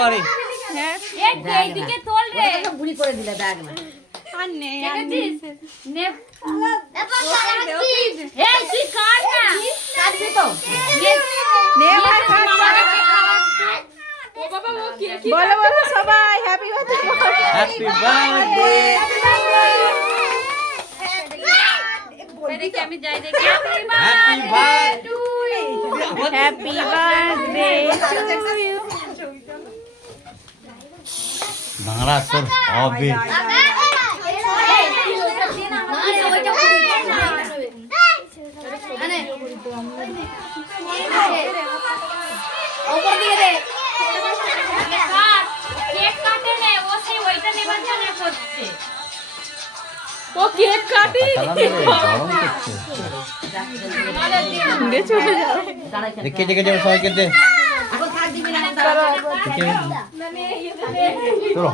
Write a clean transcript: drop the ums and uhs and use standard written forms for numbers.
পরে হ্যাঁ এইদিকে তোল রে বুড়ি করে দিলে ব্যাগ না আর নেই দেখেছিস নে এই তুই কাট না কাটবি তো নে ভাই খা ও বাবা ও কি বলো বলো সবাই হ্যাপি বার্থডে হ্যাপি বার্থডে দেখি আমি যাই দেখি happy birthday happy birthday to you ভাঙড়া তোর হবে ওপর দিকে দে কেক কাটে নে ও সেই ওইটা নেবার জন্য করছে ও কেক কাটি গরম করছে দে চলে যাবে দেখে দেখে যাবে সবাইকে দে এখন থাক দিবি না তোর